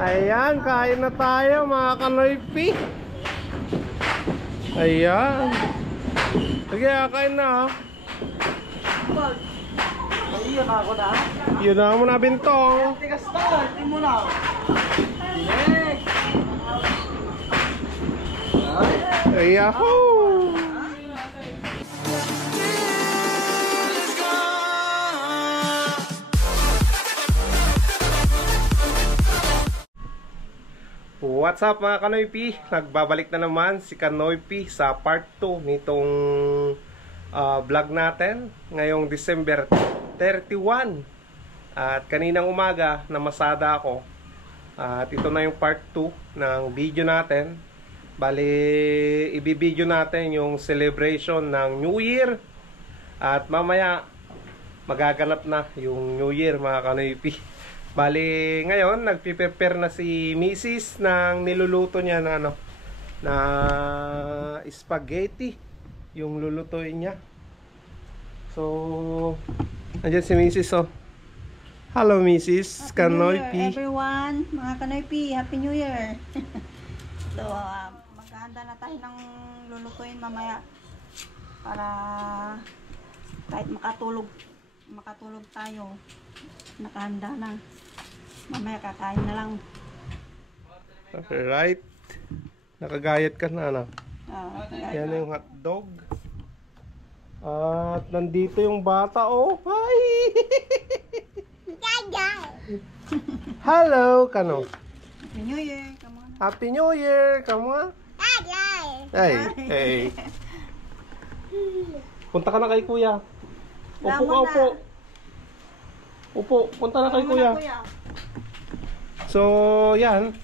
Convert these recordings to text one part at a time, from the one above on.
Ayan, kain na tayo mga kanoypi. Ayan. Sige, kain na ha. Iyon ako na. Yun na mo na bintong. Tigas to, hindi mo na. Yahoo! What's up mga Kanoypi? Nagbabalik na naman si Kanoypi sa part 2 nitong vlog natin ngayong December 31. At kaninang umaga namasada ako. At ito na yung part 2 ng video natin. Bali, ibibideo natin yung celebration ng New Year. At mamaya magaganap na yung New Year mga Kanoypi. Bali, ngayon nagpi-prepare na si Mrs. ng niluluto niya na na spaghetti yung lulutuin niya. So, nandiyan si Mrs. Oh. Hello Mrs. Kanoypi. Everyone, mga Kanoypi, Happy New Year. So, maghahanda na tayo ng lulutuin mamaya para kahit makatulog tayo, nakahanda na. Mamaya kakain na lang. Alright. Nakagayat ka na, ano? Yan yung hotdog. At nandito yung bata, oh. Hi! Hello, Kano. Happy New Year, come on. Happy New Year, come on. Hey, hey. Punta ka na kay kuya. Upo ka, upo. Upo, punta na kay kuya. So, yan.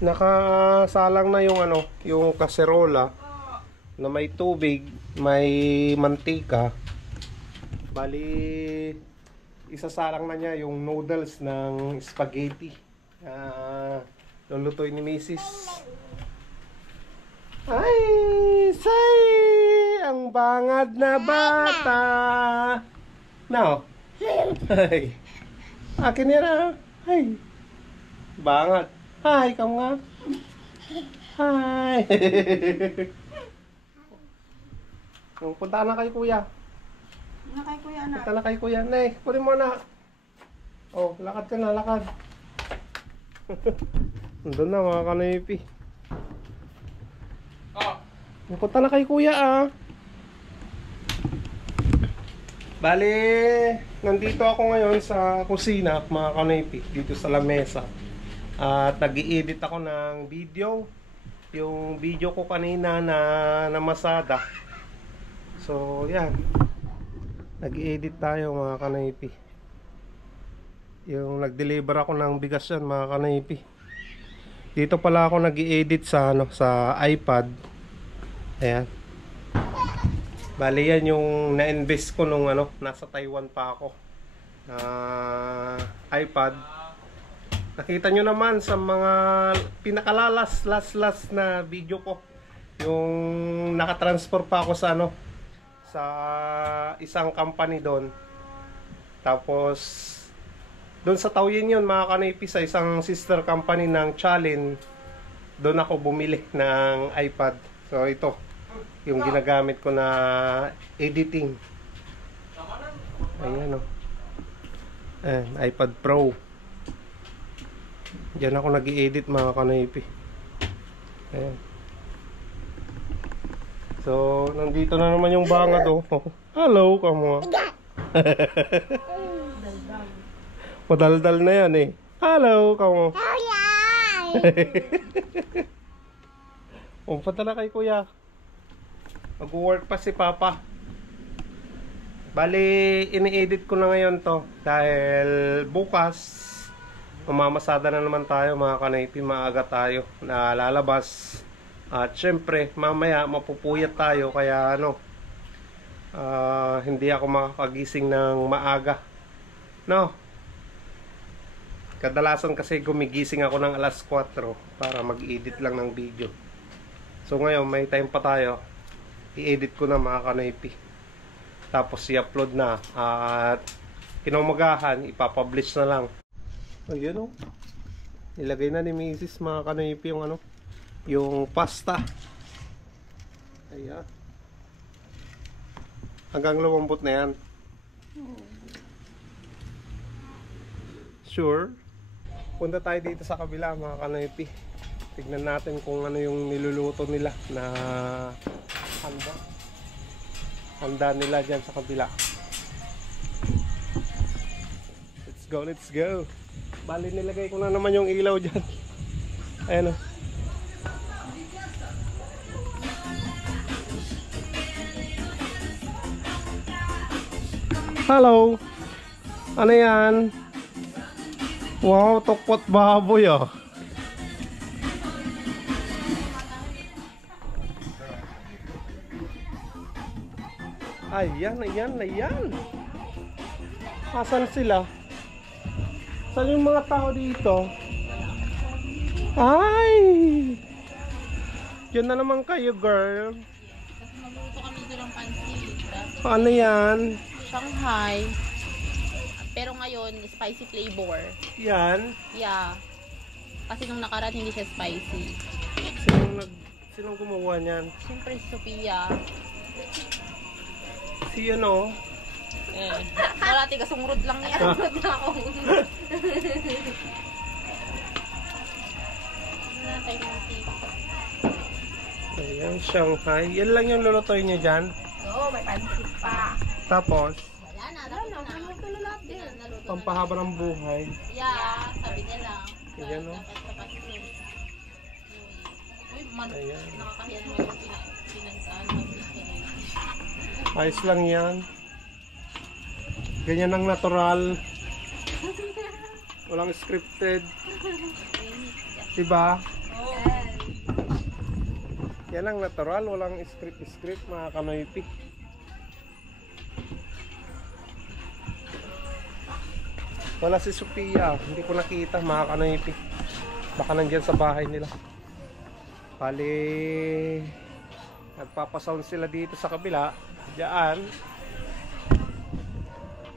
Nakasalang na yung yung kaserola na may tubig, may mantika. Bali, isasalang na niya yung noodles ng spaghetti. Lulutuin ni Mrs. Ay, say! Ang bangad na bata! No? Ay. Akin yan Ay. Bangat. Hi, kamu nga. Hi. Punta na kay kuya. Na kay kuya na. Punta na kay kuya. Nay, kunin mo na. Oh, lakad ka na, lakad. Nandun na mga Kanoypi. Punta na kay kuya Bale, nandito ako ngayon sa kusina mga Kanoypi, dito sa lamesa. At nag-i-edit ako ng video. Yung video ko kanina na namasada. So, yan. Nag-i-edit tayo mga Kanoypi. Yung nag-deliver ako ng bigas yan mga Kanoypi. Dito pala ako nag-i-edit sa sa iPad. Ayan. Bali yan yung na-invest ko nung nasa Taiwan pa ako. iPad. Nakita nyo naman sa mga pinakalalas last na video ko. Yung nakatransfer pa ako sa sa isang company doon. Tapos doon sa Taoyuan yun mga Kanoypi, sa isang sister company ng Chalin. Doon ako bumili ng iPad. So ito yung ginagamit ko na editing. Ayan iPad Pro. Diyan ako nag-i-edit mga Kanoypi. Ayan. So, nandito na naman yung bangad Hello, kamo. Madaldal na yan eh. Hello, kamo. Punta na kay kuya. Mag-work pa si Papa. Bali, ini-edit ko na ngayon to dahil bukas mamamasada na naman tayo mga Kanoypi. Maaga tayo na lalabas. At syempre, mamaya mapupuyat tayo kaya hindi ako makakagising ng maaga. No? Kadalasan kasi gumigising ako ng alas 4 para mag-edit lang ng video. So ngayon, may time pa tayo. I-edit ko na mga Kanoypi. Tapos i-upload na. At kinaumagahan, ipapublish na lang. Ayun Nilagay na ni Mrs. mga kanoypi yung ano, yung pasta. Ayan. Hanggang lumambot na yan. Sure. Punta tayo dito sa kabila mga kanoypi. Tignan natin kung ano yung niluluto nila na handa nila dyan sa kabila. Let's go. Bali nilagay ko na naman yung ilaw dyan. Ayan o. Hello. Ano yan? Wow, tokpot baboy oh. Ayan. Asan sila? Saan yung mga tao dito? Ay! Diyan na naman kayo, girl. Magluto kami dito ng pansit. Ano yan? Shanghai. Pero ngayon, spicy flavor. Yan? Yeah. Kasi nung nakaraan hindi siya spicy. Sinong gumawa niyan? Siyempre si Sophia. Si ano? Wala, tiga sumurod lang yan. Sumurod na ako. Wala tayo ng tip. Ayan, Shanghai. Yan lang yung lulutoy niyo dyan. Oo, may pansit pa. Tapos, Wala na, naluto na lahat din. pampahaba ng buhay. Yeah, sabi nila. Ayan, no? Dapat sapat yun. Uy, Ayan. nakakahiya naman yung pinagkaan. Ayos lang yan. Ganyan ang natural. Walang scripted. Diba? Yan ang natural. Walang script mga kanoypi. Wala si Sophia. Hindi ko nakita mga kanoypi. Baka nandyan sa bahay nila. Bali, nagpapasound sila dito sa kabila. Diyan.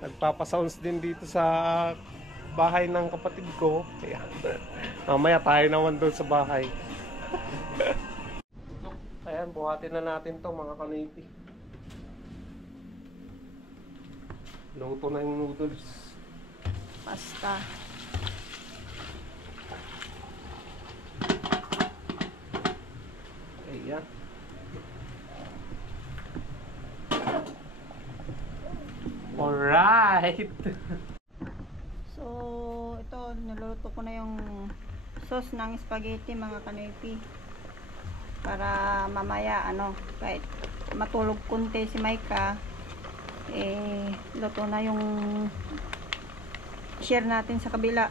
Nagpapasounds din dito sa bahay ng kapatid ko. Kaya mamaya tayo naman doon sa bahay. Ayan, buhatin na natin to mga kanipi. Luto na yung noodles. Pasta. Ayan. Alright. So, ito, niluluto ko na yung sauce ng spaghetti mga kanoypi. Para mamaya, kahit matulog kunti si Maika, luto na yung share natin sa kabila.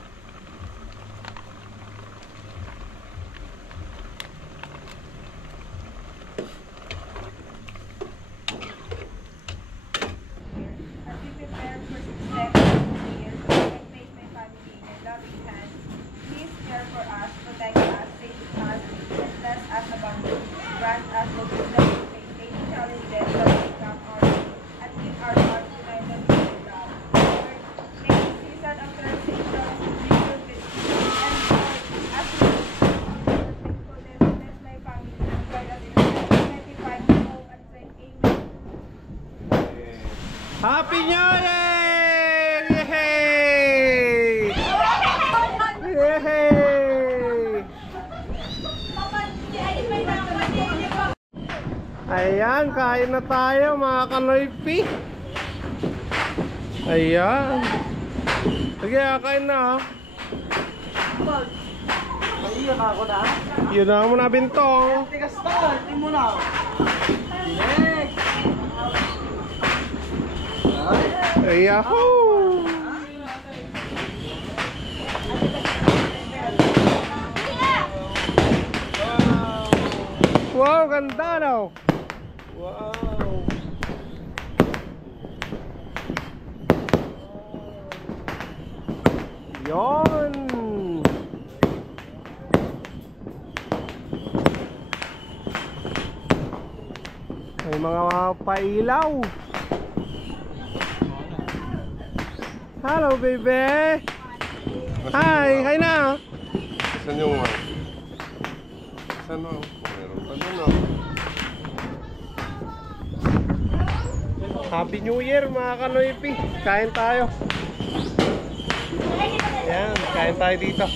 Happy New Year! Yay! Yay! Ayan, kain na tayo mga kanoypi. Ayan. Sige, kain na. Iyon ako na. Yun na mo na bintong. Tigas to. Tingin mo na. Next. Yahoo! Wow, ganda daw. Wow. Yon. May mga pailaw. Hello, baby. Hi, hi na. Saan yung one? Saan o? Meron pa dun o. Happy New Year mga kanoypi. Kain tayo. Ayan, kain tayo dito.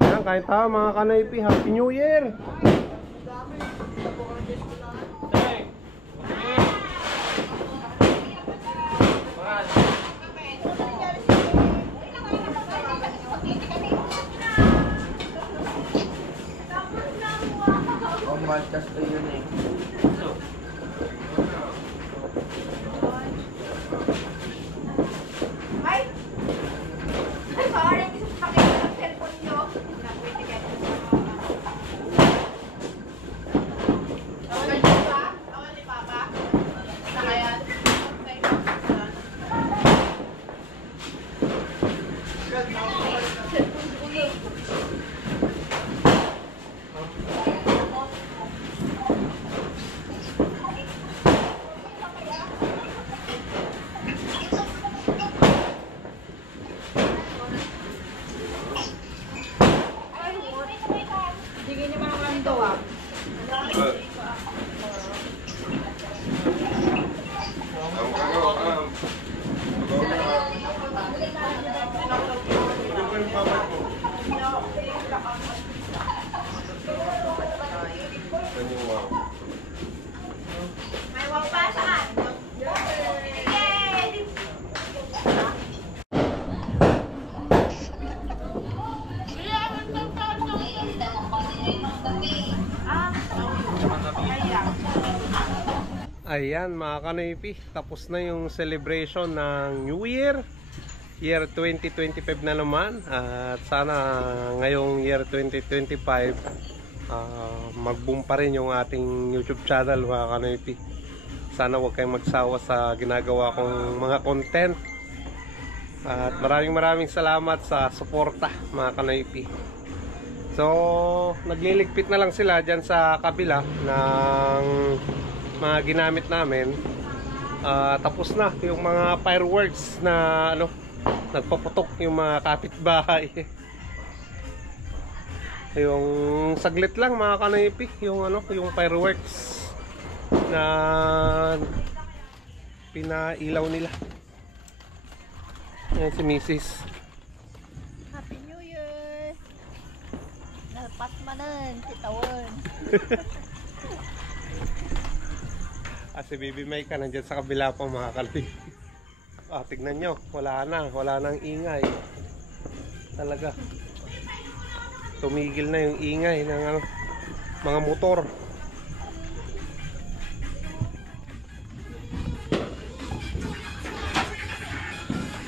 Ayan, kain tayo mga kanoypi. Happy New Year! Maltas to yun eh. Ayan mga kanoypi, tapos na yung celebration ng New Year. Year 2025 na naman. At sana ngayong year 2025 mag-boom pa rin yung ating YouTube channel mga kanoypi. Sana huwag kayong magsawa sa ginagawa kong mga content. At maraming salamat sa suporta mga kanoypi. So nagliligpit na lang sila dyan sa kabila ng mga ginamit namin. Tapos na yung mga fireworks na ano, nagpaputok yung mga kapitbahay. Yung saglit lang mga kanoypi, yung ano, yung fireworks na pinailaw nila. Ayan si Mrs. Happy New Year! Napatmanan, kitawan. Si Baby Maika nandyan sa kabila pa mga kaloy. Tignan nyo, wala nang ingay. Talaga tumigil na yung ingay ng ano, mga motor.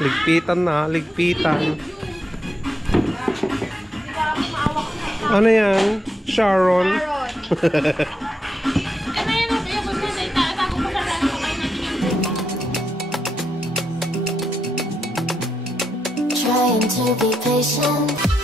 Ligpitan. Ano yan? Sharon. Trying to be patient.